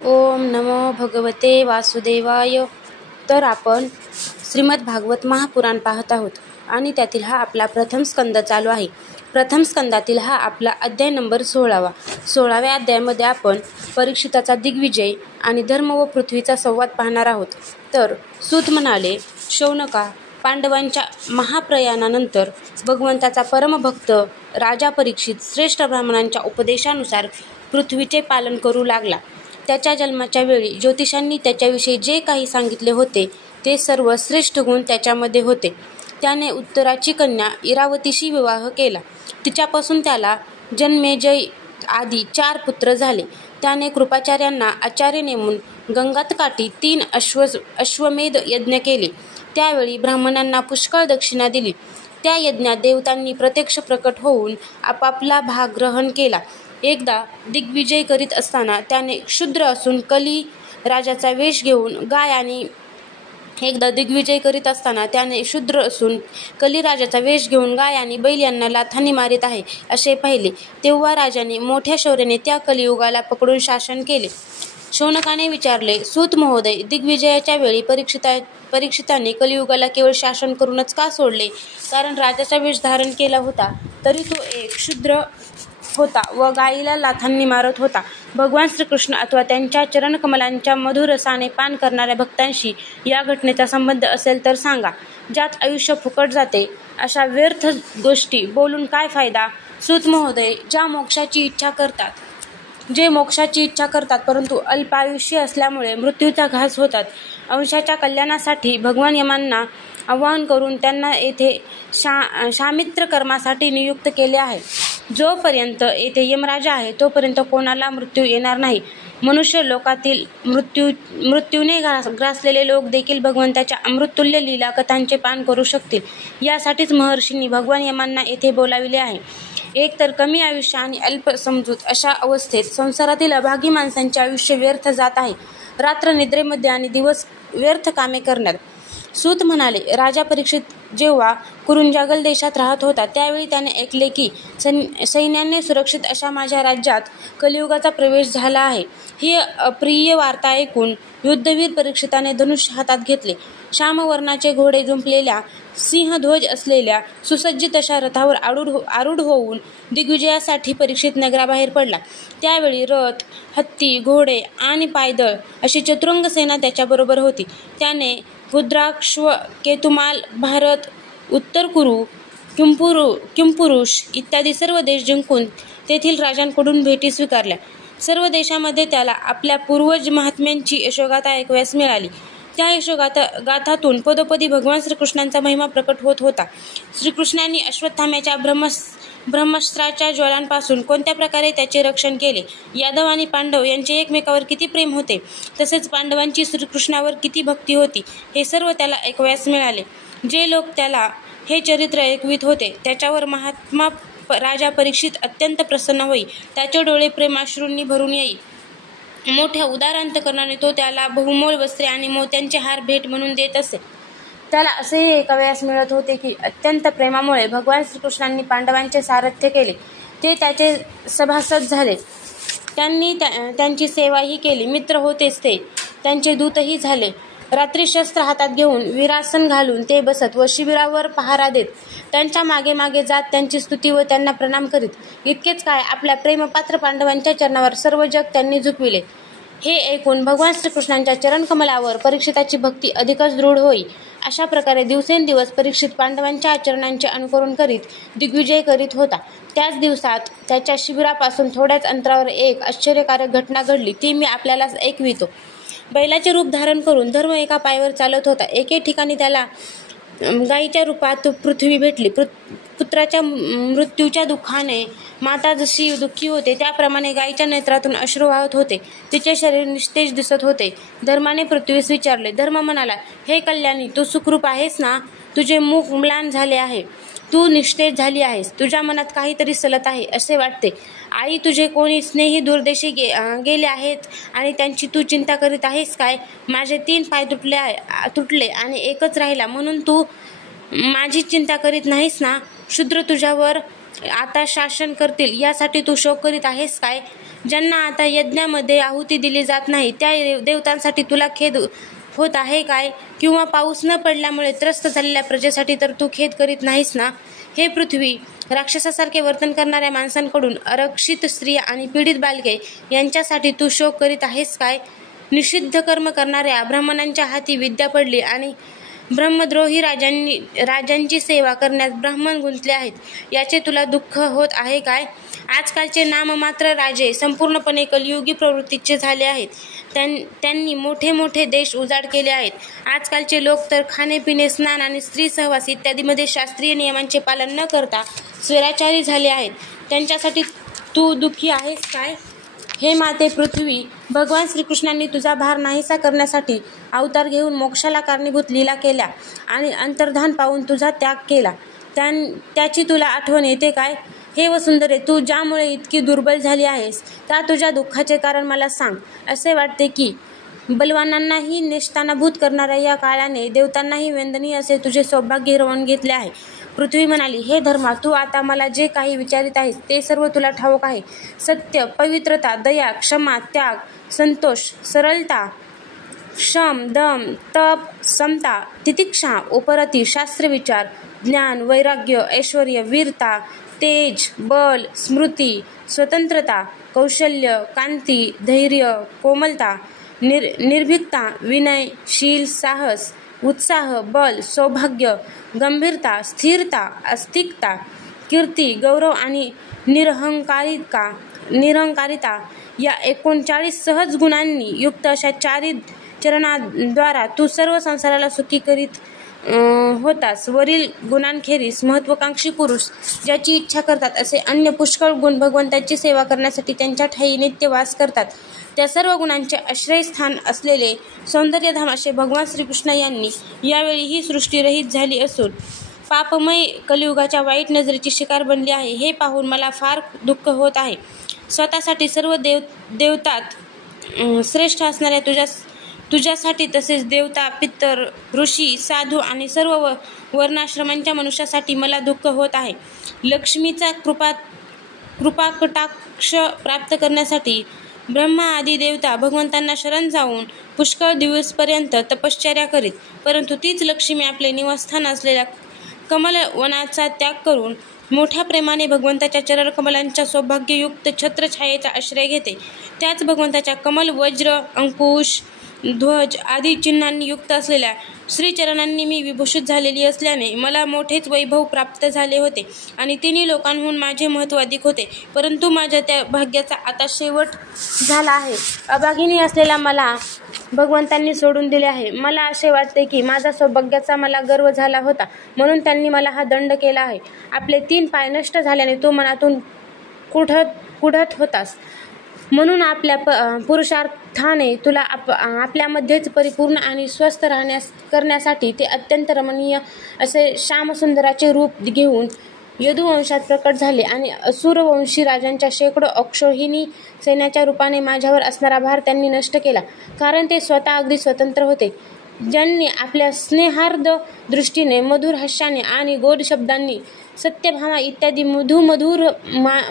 ओम नमो भगवते वासुदेवाय. तर आपण श्रीमद भागवत महापुराण पाहत आहोत आणि त्यातील हा आपला प्रथम स्कंद चालू आहे. प्रथम स्कंदातील हा आपला अध्याय नंबर 16वा. 16व्या अध्यायामध्ये आपण परीक्षिताचा दिग्विजय आणि धर्म व पृथ्वीचा संवाद पाहणार आहोत. तर सूत म्हणाले, शौनका, पांडवांच्या महाप्रयाणानंतर भगवंताचा परमभक्त राजा परीक्षित श्रेष्ठ ब्राह्मणांच्या उपदेशानुसार पृथ्वीचे पालन करू लागला. त्याच्या जन्माच्या वेळी ज्योतिषांनी त्याच्याविषयी जे काही सांगितले होते ते सर्व श्रेष्ठ गुण त्याच्यामध्ये होते. त्याने उत्तराची कन्या इरावतीशी विवाह केला. तिच्यापासून त्याला जन्मेजय आदी 4 पुत्र झाले. त्याने कृपाचार्यांना आचार्य नेमून गंगातकाठी 3 अश्वमेध यज्ञ केले. त्यावेळी ब्राह्मणांना पुष्कळ दक्षिणा दिली. त्या यज्ञात देवतांनी प्रत्यक्ष प्रकट होऊन आपापला भाग ग्रहण केला. एकदा दिग्विजय करीत असताना त्याने क्षुद्र असून कली राजाचा वेश घेऊन गाय आणि बैल यांना लाथांनी मारित आहे असे पाहिले. तेव्हा राजाने मोठ्या शौर्याने त्या कलियुगाला पकडून शासन केले. शौनकाने विचारले, सूत महोदय, दिग्विजयाच्या वेळी परीक्षिताने कलियुगाला केवळ शासन करूनच का सोडले? कारण राजाचा वेश धारण केला होता तरी तो एक क्षुद्र होता व गायीला लाथांनी मारत होता. भगवान श्रीकृष्ण अथवा त्यांच्या चरणकमलांच्या मधुरसाने पान करणाऱ्या भक्तांशी या घटनेचा संबंध असेल तर सांगा. ज्यात आयुष्य फुकट जाते अशा व्यर्थ गोष्टी बोलून काय फायदा? सूत महोदय, जे मोक्षाची इच्छा करतात परंतु अल्पायुष्य असल्यामुळे मृत्यूचा घास होतात, अंशाच्या कल्याणासाठी भगवान यमांना आवाहन करून त्यांना येथे शामित्र कर्मासाठी नियुक्त केले आहे. जोपर्यंत येथे यमराजा आहे तोपर्यंत कोणाला मृत्यू येणार नाही. मनुष्य लोकातील मृत्यूने ग्रासलेले लोक देखील भगवंताच्या अमृततुल्य लीला कथांचे पान करू शकतील. यासाठीच महर्षींनी भगवान यमांना येथे बोलाविले आहे. एक तर कमी आयुष्य आणि अल्प समजूत अशा अवस्थेत संसारातील अभागी माणसांचे आयुष्य व्यर्थ जात आहे, रात्र निद्रेमध्ये आणि दिवस व्यर्थ कामे करण्यात. सूत म्हणाले, राजा परीक्षित जेव्हा कुरुंजागल देशात राहत होता त्यावेळी त्याने ऐकले की सैन्याने सुरक्षित अशा माझ्या राज्यात कलियुगाचा प्रवेश झाला आहे. ही अप्रिय वार्ता ऐकून युद्धवीर परीक्षिताने धनुष्य हातात घेतले. श्यामवर्णाचे घोडे जुंपलेल्या सिंहध्वज असलेल्या सुसज्जित अशा रथावर आरूढ होऊन दिग्विजयासाठी परीक्षित नगराबाहेर पडला. त्यावेळी रथ, हत्ती, घोडे आणि पायदळ अशी चतुरंग सेना त्याच्याबरोबर होती. त्याने रुद्राक्ष, केतुमाल, भारत, उत्तर कुरु, किंपुरुष इत्यादी सर्व देश जिंकून तेथील राजांकडून भेटी स्वीकारल्या. सर्व देशामध्ये त्याला आपल्या पूर्वज महात्म्यांची यशोगाथा ऐकवयास मिळाली. त्या यशोगाथातून पदोपदी भगवान श्रीकृष्णांचा महिमा प्रकट होत होता. श्रीकृष्णांनी अश्वत्थाम्याच्या ब्रह्मास्त्राच्या ज्वालांपासून कोणत्या प्रकारे त्याचे रक्षण केले, यादव आणि पांडव यांचे एकमेकावर किती प्रेम होते, तसेच पांडवांची श्रीकृष्णावर किती भक्ती होती, हे सर्व त्याला ऐकवयास मिळाले. जे लोक त्याला हे चरित्र ऐकवित होते त्याच्यावर महात्मा राजा परीक्षित अत्यंत प्रसन्न होई. त्याचे डोळे प्रेमाश्रूंनी भरून येई. मोठ्या उदार अंतकरणाने तो त्याला बहुमोल वस्त्रे आणि मोत्यांचे हार भेट म्हणून देत असे. त्याला असेही ऐकावयास मिळत होते की अत्यंत प्रेमामुळे भगवान श्रीकृष्णांनी पांडवांचे सारथ्य केले. ते त्याचे सभासद झाले. त्यांनी त्यांची सेवाही केली. मित्र होतेच ते त्यांचे दूतही झाले. रात्री शस्त्र हातात घेऊन वीरासन घालून ते बसत व शिबिरावर पहारा देत त्यांच्या मागे मागे जात त्यांची स्तुती व त्यांना प्रणाम करीत. इतकेच काय, आपल्या प्रेमपात्र पांडवांच्या चरणावर सर्व जग त्यांनी झुकविले. हे ऐकून भगवान श्रीकृष्णांच्या चरणकमलावर परीक्षिताची भक्ती अधिकच दृढ होई. अशा प्रकारे दिवसेंदिवस परीक्षित पांडवांच्या आचरणांचे अनुकरण करीत दिग्विजय करीत होता. त्याच दिवसात त्याच्या शिबिरापासून थोड्याच अंतरावर एक आश्चर्यकारक घटना घडली. ती मी आपल्याला ऐकवितो. बैलाचे रूप धारण करून धर्म एका पायावर चालत होता. एके ठिकाणी त्याला गायीच्या रूपात पृथ्वी भेटली. पुत्राच्या मृत्यूच्या दुःखाने माता जशी दुःखी होते त्याप्रमाणे गायीच्या नेत्रातून अश्रू वाहत होते. तिचे शरीर निस्तेज दिसत होते. धर्माने पृथ्वीस विचारले. धर्म म्हणाला, हे कल्याणी, तू सुखरूप आहेस ना? तुझे मुख म्लान झाले आहे. तू निस्तेज झाली आहेस. तुझ्या मनात काहीतरी सलत आहे असे वाटते. आई, तुझे कोणी स्नेही दूरदेशी गेले आहेत आणि त्यांची तू चिंता करीत आहेस काय? माझे 3 पाय तुटले आणि एकच राहिला म्हणून तू माझी चिंता करीत नाहीस ना? शूद्र, तुझ्यावर आता शासन करतील यासाठी तू शोक करीत आहेस काय? ज्यांना आता यज्ञामध्ये आहुती दिली जात नाही त्या देवतांसाठी तुला खेद होत आहे काय? किंवा पाऊस न पडल्यामुळे त्रस्त झालेल्या प्रजेसाठी तर तू खेद करीत नाहीस ना? हे पृथ्वी, राक्षसासारखे वर्तन करणाऱ्या माणसांकडून आरक्षित स्त्रिया आणि पीडित बालके यांच्यासाठी तू शोक करीत आहेस काय? निषिद्ध कर्म करणाऱ्या ब्राह्मणांच्या हाती विद्या पडली आणि ब्रह्मद्रोही राजांची सेवा करण्यात ब्राह्मण गुंतले आहेत, याचे तुला दुःख होत आहे काय? आजकालचे नाममात्र राजे संपूर्णपणे कलियुगी प्रवृत्तीचे झाले आहेत. त्यांनी मोठे मोठे देश उजाड केले आहेत. आजकालचे लोक तर खाणेपिणे, स्नान आणि स्त्री सहवास इत्यादीमध्ये शास्त्रीय नियमांचे पालन न करता स्वैराचारी झाले आहेत. त्यांच्यासाठी तू दुःखी आहेस काय? हे माते पृथ्वी, भगवान श्रीकृष्णांनी तुझा भार नाहीसा करण्यासाठी अवतार घेऊन मोक्षाला कारणीभूत लीला केल्या आणि अंतर्धान पाहून तुझा त्याग केला. त्याची तुला आठवण येते काय? हे वसुंधरे, तू ज्यामुळे इतकी दुर्बल झाली आहेस त्या तुझ्या दुःखाचे कारण मला सांग. असे वाटते की बलवानांनाही नेष्टानाभूत करणाऱ्या या काळाने देवतांनाही वेदनीय असे तुझे सौभाग्य हिरावून घेतले आहे. पृथ्वी म्हणाली, हे धर्मा, तू आता मला जे काही विचारित आहेस ते सर्व तुला ठाऊक आहे. सत्य, पवित्रता, दया, क्षमा, त्याग, संतोष, सरलता, शम, दम, तप, समता, तितिक्षा, उपरती, शास्त्रविचार, ज्ञान, वैराग्य, ऐश्वर्य, वीरता, तेज, बल, स्मृती, स्वतंत्रता, कौशल्य, कांती, धैर्य, कोमलता, निर्भीकता, विनय, शील, साहस, उत्साह, बल, सौभाग्य, गंभीरता, स्थिरता, अस्तिकता, कीर्ती, गौरव आणि निरहंकारिता या 39 सहज गुणांनी युक्त अशा 4 चरणांद्वारा तू सर्व संसाराला सुखी करीत होतास. वरील गुणांखेरीज महत्वाकांक्षी पुरुष ज्याची इच्छा करतात असे अन्य पुष्कळ गुण भगवंताची सेवा करण्यासाठी त्यांच्या ठायी नित्य वास करतात. त्या सर्व गुणांचे आश्रयस्थान असलेले सौंदर्यधाम असे भगवान श्रीकृष्ण यांनी यावेळी ही सृष्टी रहित झाली असून पापमय कलियुगाच्या वाईट नजरेची शिकार बनली आहे. हे पाहून मला फार दुःख होत आहे. स्वतःसाठी सर्व देवतात श्रेष्ठ असणाऱ्या तुझ्यासाठी तसेच देवता, पितर, ऋषी, साधू आणि सर्व वर्णाश्रमांच्या मनुष्यासाठी मला दुःख होत आहे. लक्ष्मीचा कृपाकटाक्ष प्राप्त करण्यासाठी ब्रह्मा आदी देवता भगवंतांना शरण जाऊन पुष्कळ दिवसपर्यंत तपश्चर्या करीत, परंतु तीच लक्ष्मी आपले निवासस्थान असलेल्या कमलवनाचा त्याग करून मोठ्या प्रेमाने भगवंताच्या चरणकमलांच्या सौभाग्ययुक्त छत्रछायेचा आश्रय घेते. त्याच भगवंताच्या कमल, वज्र, अंकुश, ध्वज आदी चिन्हांनी युक्त असलेल्या श्रीचरणांनी मी विभूषित झालेली असल्याने मला मोठेच वैभव प्राप्त झाले होते आणि 3 लोकांहून माझे महत्त्व अधिक होते. परंतु माझ्या त्या भाग्याचा आता शेवट झाला आहे. अभागिनी असलेला मला भगवंतांनी सोडून दिले आहे. मला असे वाटते की माझा सौभाग्याचा मला गर्व झाला होता म्हणून त्यांनी मला हा दंड केला आहे. आपले 3 पाय नष्ट झाल्याने तू मनातून कुढत होतास, म्हणून आपल्या पुरुषार्थाने तुला आपल्यामध्येच परिपूर्ण आणि स्वस्थ करण्यासाठी ते अत्यंत रमणीय असे श्यामसुंदराचे रूप घेऊन यदुवंशात प्रकट झाले आणि असुरवंशी राजांच्या शेकडो अक्षौहिणी सैन्याच्या रूपाने माझ्यावर असणारा भार त्यांनी नष्ट केला. कारण ते स्वतः अगदी स्वतंत्र होते. ज्यांनी आपल्या स्नेहार्द दृष्टीने, मधुर हास्याने आणि गोड शब्दांनी सत्यभामा इत्यादी मधुर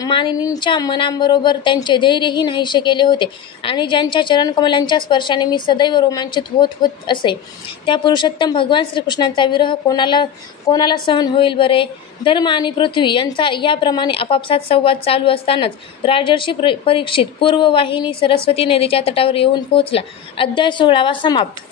मानिनींच्या मनाबरोबर त्यांचे धैर्यही नाहीसे केले होते आणि ज्यांच्या चरणकमलांच्या स्पर्शाने मी सदैव रोमांचित होत असे, त्या पुरुषोत्तम भगवान श्रीकृष्णांचा विरह कोणाला सहन होईल बरे? धर्म आणि पृथ्वी यांचा याप्रमाणे आपापसात संवाद चालू असतानाच राजर्षी परीक्षित पूर्ववाहिनी सरस्वती नदीच्या तटावर येऊन पोहोचला. अध्याय 16 समाप्त.